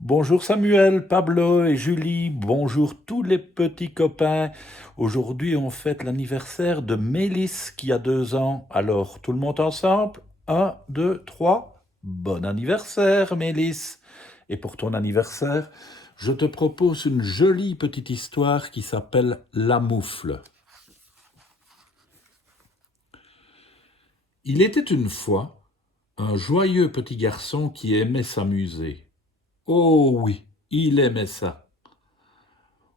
Bonjour Samuel, Pablo et Julie, bonjour tous les petits copains. Aujourd'hui on fête l'anniversaire de Mélis qui a 2 ans. Alors tout le monde ensemble? Un, deux, trois. Bon anniversaire Mélis. Et pour ton anniversaire, je te propose une jolie petite histoire qui s'appelle La Moufle. Il était une fois un joyeux petit garçon qui aimait s'amuser. Oh oui, il aimait ça.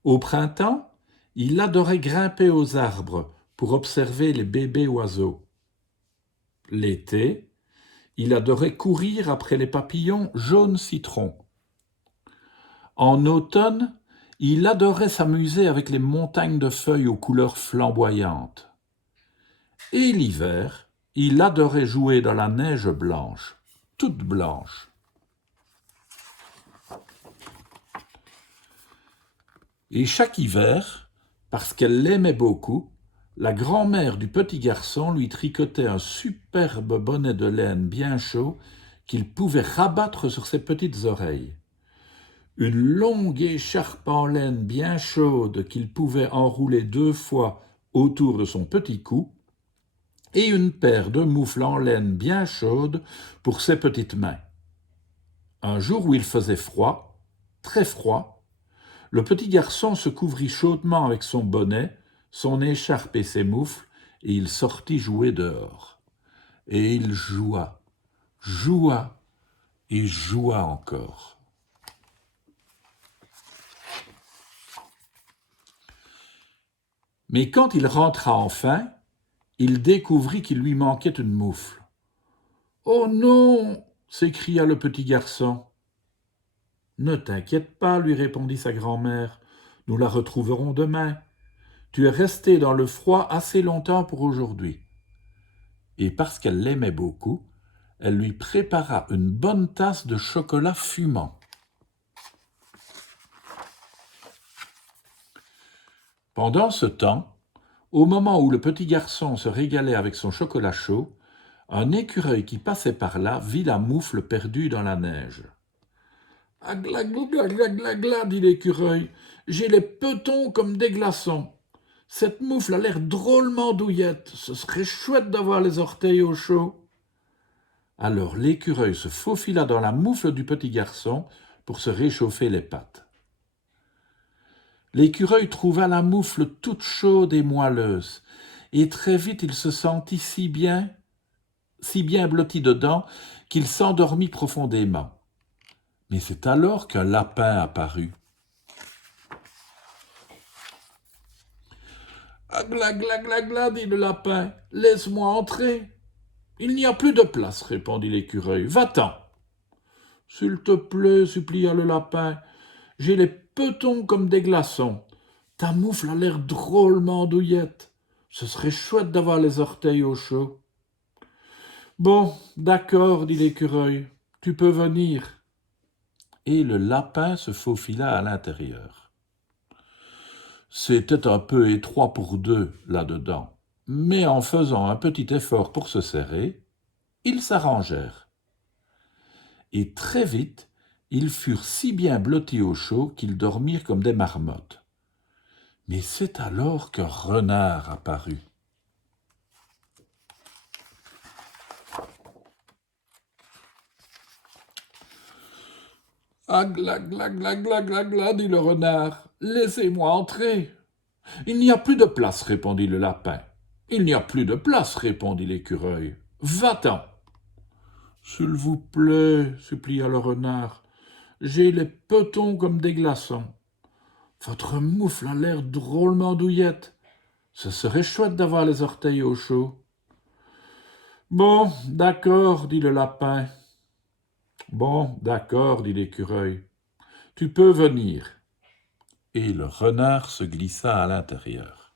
Au printemps, il adorait grimper aux arbres pour observer les bébés oiseaux. L'été, il adorait courir après les papillons jaune citron. En automne, il adorait s'amuser avec les montagnes de feuilles aux couleurs flamboyantes. Et l'hiver, il adorait jouer dans la neige blanche, toute blanche. Et chaque hiver, parce qu'elle l'aimait beaucoup, la grand-mère du petit garçon lui tricotait un superbe bonnet de laine bien chaud qu'il pouvait rabattre sur ses petites oreilles. Une longue écharpe en laine bien chaude qu'il pouvait enrouler 2 fois autour de son petit cou, et une paire de moufles en laine bien chaude pour ses petites mains. Un jour où il faisait froid, très froid, le petit garçon se couvrit chaudement avec son bonnet, son écharpe et ses moufles, et il sortit jouer dehors. Et il joua, joua et joua encore. Mais quand il rentra enfin, il découvrit qu'il lui manquait une moufle. « Oh non !» s'écria le petit garçon. « Ne t'inquiète pas, lui répondit sa grand-mère, nous la retrouverons demain. Tu es resté dans le froid assez longtemps pour aujourd'hui. » Et parce qu'elle l'aimait beaucoup, elle lui prépara une bonne tasse de chocolat fumant. Pendant ce temps, au moment où le petit garçon se régalait avec son chocolat chaud, un écureuil qui passait par là vit la moufle perdue dans la neige. « Agla, gla, gla, gla, gla, dit l'écureuil, j'ai les petons comme des glaçons. Cette moufle a l'air drôlement douillette, ce serait chouette d'avoir les orteils au chaud. » Alors l'écureuil se faufila dans la moufle du petit garçon pour se réchauffer les pattes. L'écureuil trouva la moufle toute chaude et moelleuse, et très vite il se sentit si bien blotti dedans, qu'il s'endormit profondément. Mais c'est alors qu'un lapin apparut. « Agla, gla, gla, gla, dit le lapin, laisse-moi entrer. »« Il n'y a plus de place, répondit l'écureuil, va-t'en. »« S'il te plaît, supplia le lapin, j'ai les petons comme des glaçons. Ta moufle a l'air drôlement douillette. Ce serait chouette d'avoir les orteils au chaud. »« Bon, d'accord, dit l'écureuil, tu peux venir. » Et le lapin se faufila à l'intérieur. C'était un peu étroit pour deux là-dedans, mais en faisant un petit effort pour se serrer, ils s'arrangèrent. Et très vite, ils furent si bien blottis au chaud qu'ils dormirent comme des marmottes. Mais c'est alors qu'un renard apparut. « Ah, gla, gla, gla, gla, gla, gla, dit le renard, laissez-moi entrer. »« Il n'y a plus de place, répondit le lapin. »« Il n'y a plus de place, répondit l'écureuil. Va-t'en. »« S'il vous plaît, supplia le renard, j'ai les petons comme des glaçons. Votre moufle a l'air drôlement douillette. Ce serait chouette d'avoir les orteils au chaud. »« Bon, d'accord, dit le lapin. »« Bon, d'accord, dit l'écureuil. Tu peux venir. » Et le renard se glissa à l'intérieur.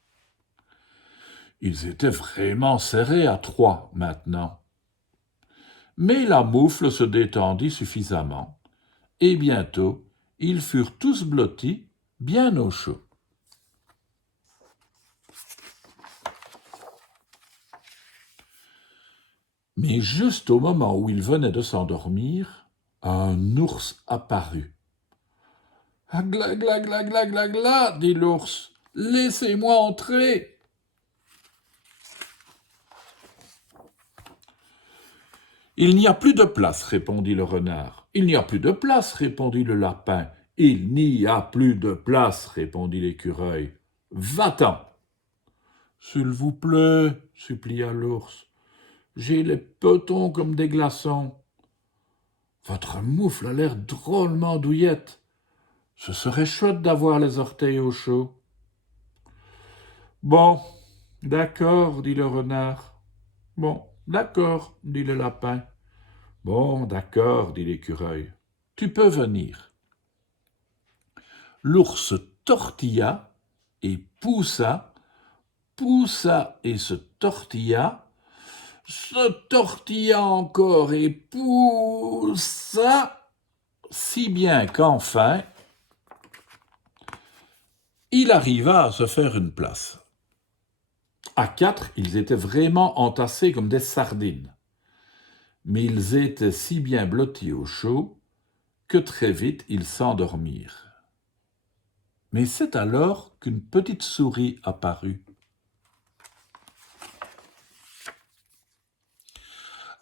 Ils étaient vraiment serrés à trois maintenant. Mais la moufle se détendit suffisamment, et bientôt ils furent tous blottis, bien au chaud. Mais juste au moment où ils venaient de s'endormir, un ours apparut. Ah, gla, gla, gla, gla, gla, gla, dit l'ours. Laissez-moi entrer. Il n'y a plus de place, répondit le renard. Il n'y a plus de place, répondit le lapin. Il n'y a plus de place, répondit l'écureuil. Va-t'en. S'il vous plaît, supplia l'ours. J'ai les petons comme des glaçons. Votre moufle a l'air drôlement douillette. Ce serait chouette d'avoir les orteils au chaud. Bon, d'accord, dit le renard. Bon, d'accord, dit le lapin. Bon, d'accord, dit l'écureuil. Tu peux venir. L'ours tortilla et poussa, poussa et se tortilla encore et poussa, si bien qu'enfin, il arriva à se faire une place. À quatre, ils étaient vraiment entassés comme des sardines. Mais ils étaient si bien blottis au chaud que très vite ils s'endormirent. Mais c'est alors qu'une petite souris apparut.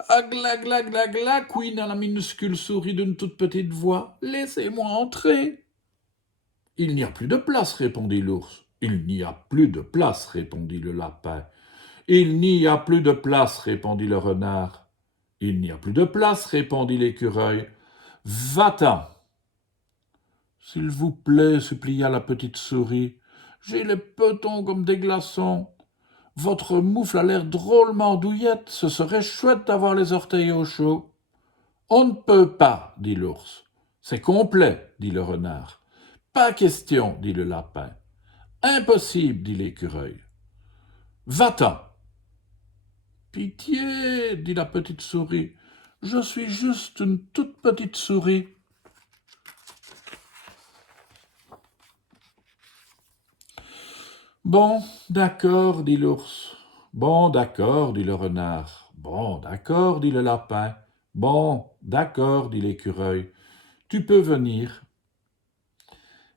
Ah, gla, gla, gla, gla, couina la minuscule souris d'une toute petite voix. Laissez-moi entrer. Il n'y a plus de place, répondit l'ours. Il n'y a plus de place, répondit le lapin. Il n'y a plus de place, répondit le renard. Il n'y a plus de place, répondit l'écureuil. Va-t'en. S'il vous plaît, supplia la petite souris. J'ai les petons comme des glaçons. Votre moufle a l'air drôlement douillette. Ce serait chouette d'avoir les orteils au chaud. On ne peut pas, dit l'ours. C'est complet, dit le renard. Pas question, dit le lapin. Impossible, dit l'écureuil. Va-t'en. Pitié, dit la petite souris. Je suis juste une toute petite souris. Bon, d'accord, dit l'ours. Bon, d'accord, dit le renard. Bon, d'accord, dit le lapin. Bon, d'accord, dit l'écureuil. Tu peux venir.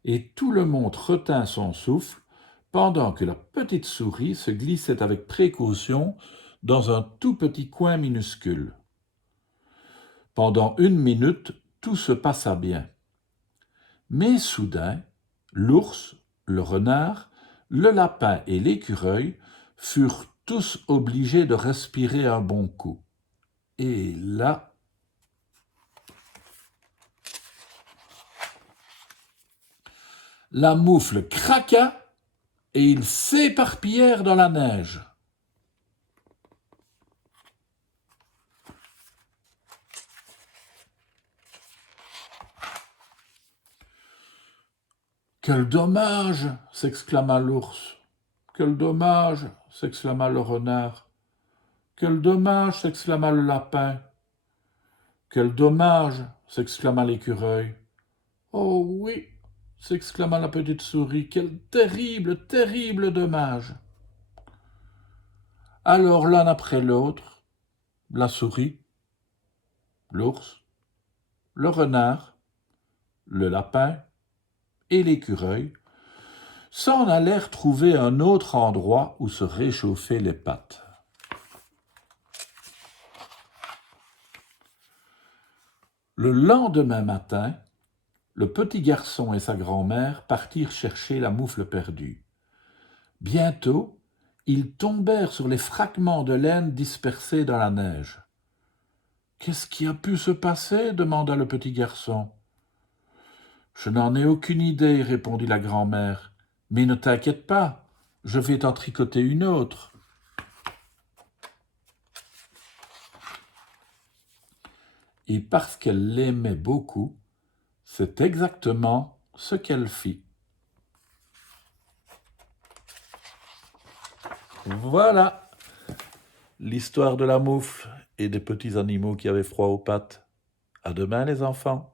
Et tout le monde retint son souffle pendant que la petite souris se glissait avec précaution dans un tout petit coin minuscule. Pendant 1 minute, tout se passa bien. Mais soudain, l'ours, le renard, le lapin et l'écureuil furent tous obligés de respirer un bon coup. Et là, la moufle craqua et ils s'éparpillèrent dans la neige. Quel dommage, s'exclama l'ours. Quel dommage, s'exclama le renard. Quel dommage, s'exclama le lapin. Quel dommage, s'exclama l'écureuil. Oh oui, s'exclama la petite souris, quel terrible, terrible dommage. Alors l'un après l'autre, la souris, l'ours, le renard, le lapin et l'écureuil s'en allèrent trouver un autre endroit où se réchauffer les pattes. Le lendemain matin, le petit garçon et sa grand-mère partirent chercher la moufle perdue. Bientôt, ils tombèrent sur les fragments de laine dispersés dans la neige. « Qu'est-ce qui a pu se passer » demanda le petit garçon. « Je n'en ai aucune idée, » répondit la grand-mère. « Mais ne t'inquiète pas, je vais t'en tricoter une autre. » Et parce qu'elle l'aimait beaucoup, c'est exactement ce qu'elle fit. Voilà l'histoire de la moufle et des petits animaux qui avaient froid aux pattes. À demain les enfants.